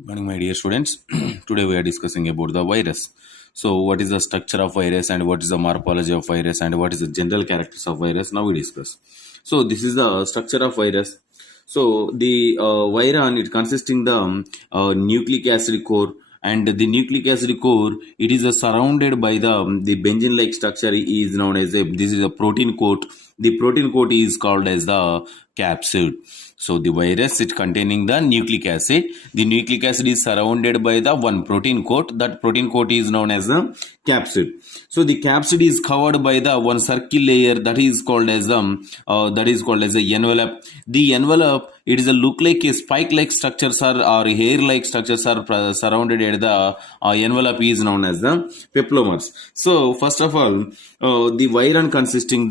Good morning, my dear students. Today we are discussing about the virus. So, what is the structure of virus and what is the morphology of virus and what is the general characters of virus? Now we discuss. So, this is the structure of virus. So, the viron it consisting the nucleic acid core, and the nucleic acid core it is surrounded by the benzene like structure is known as a this is a protein coat. The protein coat is called as the capsid. So the virus it containing the nucleic acid. The nucleic acid is surrounded by the one protein coat. That protein coat is known as the capsid. So the capsid is covered by the one circle layer that is called as the envelope. The envelope it is a look like a spike like structures or hair like structures are surrounded at the envelope is known as the peplomers. So first of all, the virus consisting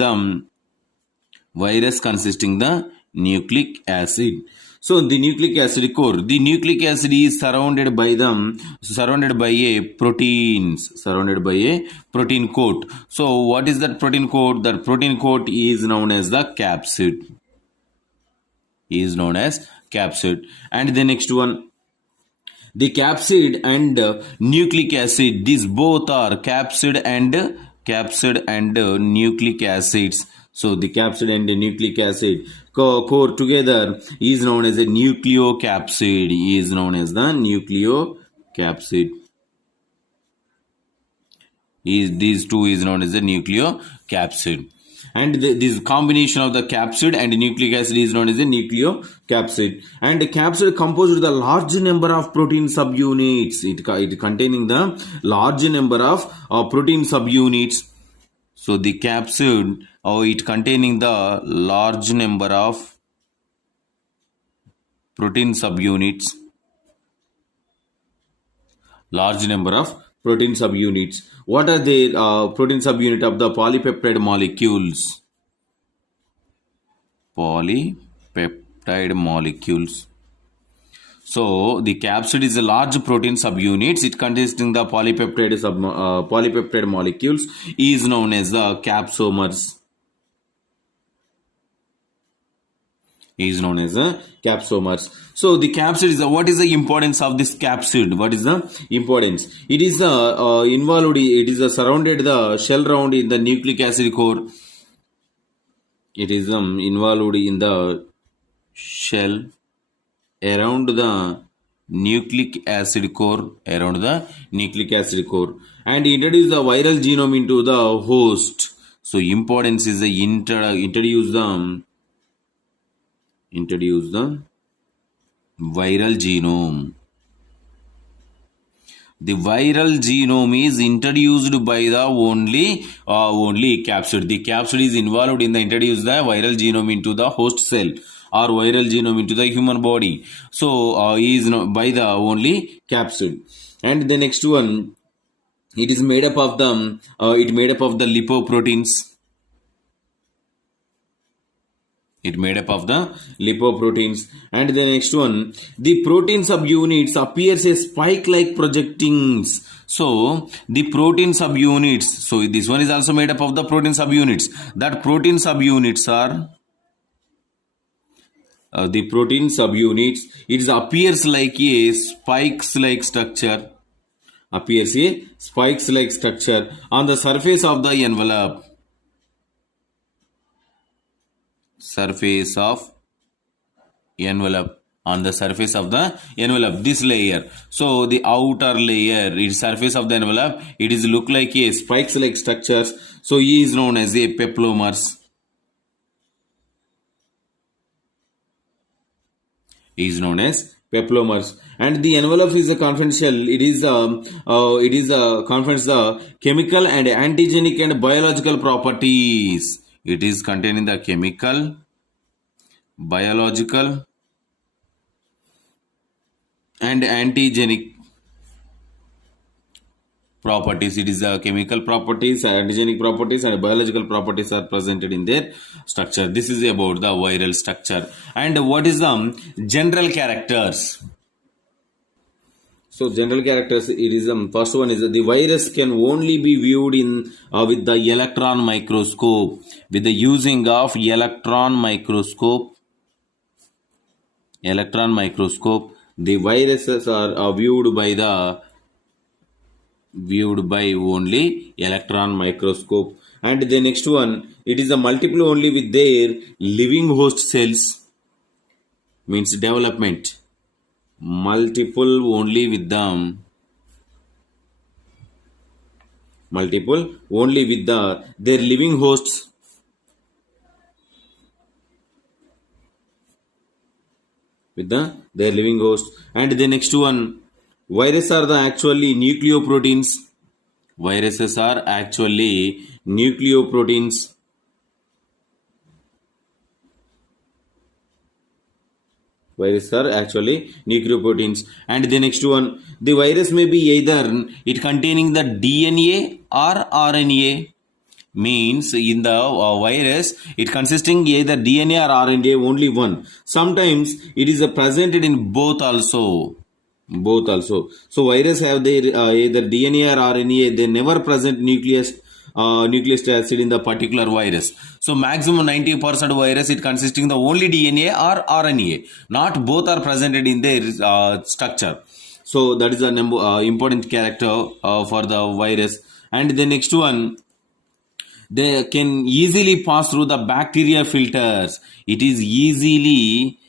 the nucleic acid. So the nucleic acid core, the nucleic acid is surrounded by a protein coat. So what is that protein coat? That protein coat is known as the capsid. And the next one, the capsid and nucleic acid, these both are capsid and nucleic acids. So the capsid and the nucleic acid core together is known as a nucleocapsid. These two is known as the nucleocapsid. And this combination of the capsid and nucleic acid is known as the nucleocapsid. And the capsid composed with a large number of protein subunits. It containing the large number of protein subunits. So the capsid, it containing the large number of protein subunits. What are the protein subunit of the polypeptide molecules? So the capsid is a large protein subunits. It consisting the polypeptide molecules is known as the capsomers. So the capsid is what is the importance of this capsid? What is the importance? It is involved. It is surrounded the shell round in the nucleic acid core. It is involved in the shell around the nucleic acid core, and introduce the viral genome into the host. So importance is the introduce the viral genome. The viral genome is introduced by the only capsid. The capsid is involved in the introduce the viral genome into the host cell or viral genome into the human body. So is by the only capsid. And the next one, it is made up of the lipoproteins. And the next one, the protein subunits appears as spike-like projectings. So the protein subunits. So this one is also made up of the protein subunits. That protein subunits are the protein subunits. It appears like a spikes-like structure. On the surface of the envelope. On the surface of the envelope, this layer. So the outer layer, its surface of the envelope, it is look like a spikes like structures. So E is known as a peplomers. And the envelope is a confidential. It is conference the chemical and antigenic and biological properties. It is containing the chemical, biological, and antigenic properties. It is chemical properties, antigenic properties, and biological properties are presented in their structure. This is about the viral structure. And what is the general characters? So general characters, it is first one is the virus can only be viewed in with the electron microscope. With the using of electron microscope, The viruses are viewed by only electron microscope. And the next one, it is a multiple only with their living host cells, means development. Multiple only with them, multiple only with their living hosts, with their living hosts. And the next one, viruses are the actually nucleoproteins. Viruses are actually nucleoproteins. Viruses are actually nucleoproteins. And the next one, the virus may be either it containing the DNA or RNA. Means in the virus, it consisting either DNA or RNA, only one. Sometimes it is presented in both also. Both also. So virus have their either DNA or RNA. They never present nucleic acid in the particular virus. So maximum 90% virus it consisting the only DNA or RNA. Not both are presented in their structure. So that is a important character for the virus. And the next one, they can easily pass through the bacteria filters. It is easily,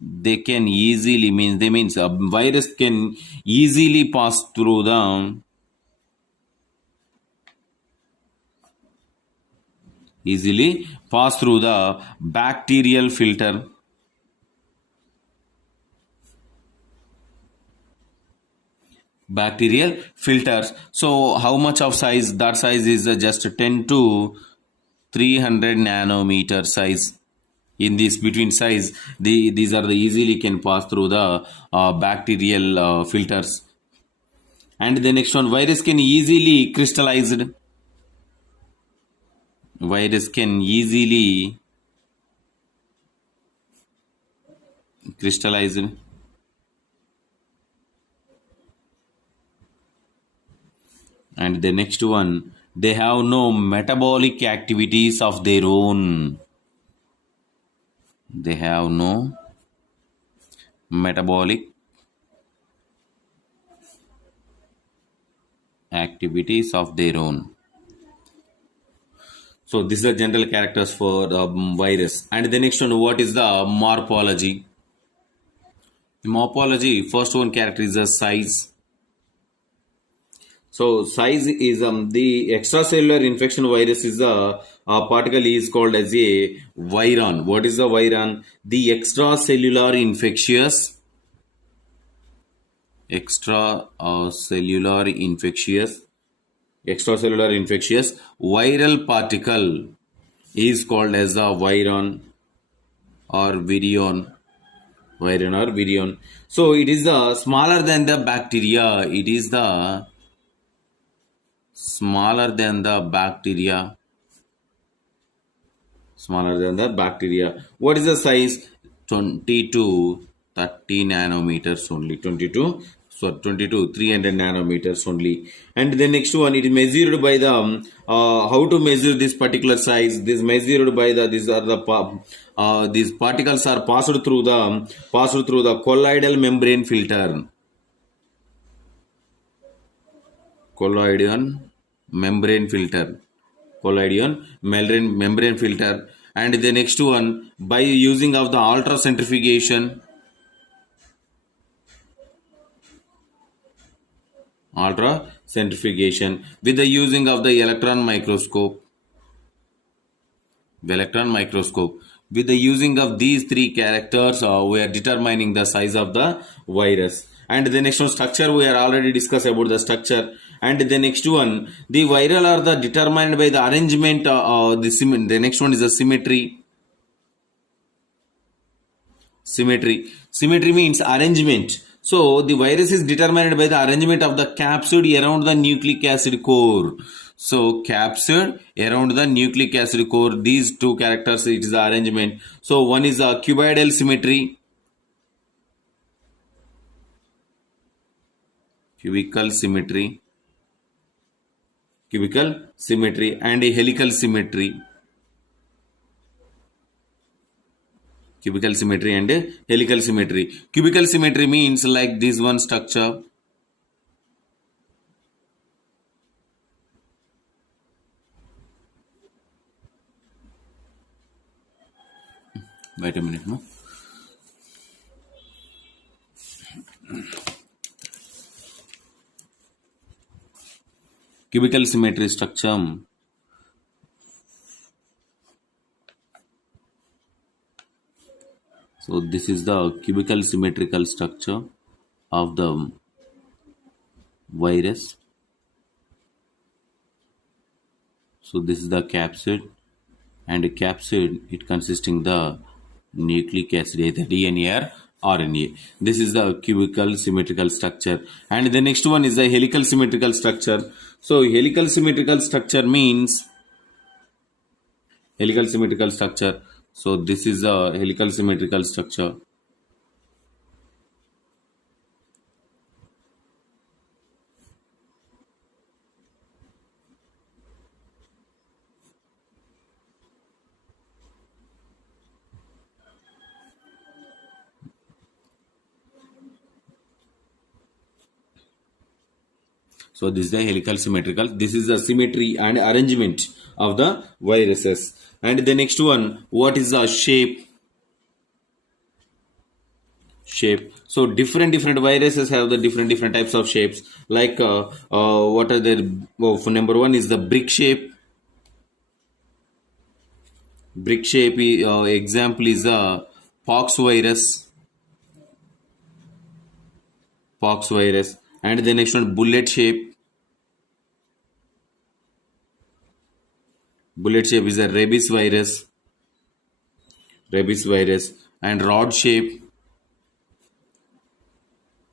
they can easily means they means a virus can easily pass through the bacterial filter. Bacterial filters. So how much of size? That size is just 10 to 300 nanometer size. In this between size, these are the easily can pass through the bacterial filters. And the next one, virus can easily crystallized. Virus can easily crystallized. And the next one, they have no metabolic activities of their own. They have no metabolic activities of their own. So these are general characters for the virus. And the next one, what is the morphology? The morphology, first one character is the size. So size is the extracellular infection virus is a particle is called as a viron. What is the viron? The extracellular infectious viral particle is called as a viron or virion. Viron or virion. So it is smaller than the bacteria. It is the smaller than the bacteria. Smaller than the bacteria. What is the size? 20 to 30 nanometers only. 22 300 nanometers only. And the next one, it is measured by the how to measure this particular size. This measured by the these particles are passed through the colloidal membrane filter. Colloidal membrane filter. Colloidal membrane filter. And the next one, by using of the ultracentrifugation with the using of the electron microscope. With the using of these three characters, we are determining the size of the virus. And the next one, structure, we are already discussed about the structure. And the next one, the viral are the determined by the arrangement. The next one is the symmetry. Symmetry means arrangement. So the virus is determined by the arrangement of the capsid around the nucleic acid core. So capsid around the nucleic acid core, these two characters, it is the arrangement. So one is a cuboidal symmetry, cubical symmetry, and a helical symmetry. Cubical symmetry and helical symmetry. Cubical symmetry means like this one structure. Wait a minute, no? Cubical symmetry structure. So this is the cubical symmetrical structure of the virus. So this is the capsid, and a capsid it consisting the nucleic acid, either DNA or RNA. This is the cubical symmetrical structure, and the next one is the helical symmetrical structure. So helical symmetrical structure means helical symmetrical structure. So this is a helical symmetrical structure. So this is the helical symmetrical. This is the symmetry and arrangement of the viruses. And the next one, what is the shape? Shape. So different viruses have the different types of shapes. Like what are the for number one is the brick shape. Brick shape example is the pox virus. Pox virus. And the next one bullet shape. Bullet shape is a rabies virus. Rabies virus. And rod shape,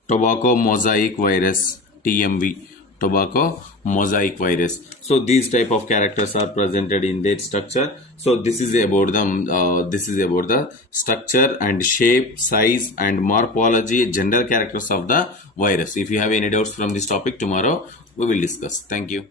tobacco mosaic virus, TMV, tobacco mosaic virus. So these type of characters are presented in their structure. So this is about the structure and shape, size and morphology, general characters of the virus. If you have any doubts from this topic, tomorrow we will discuss. Thank you.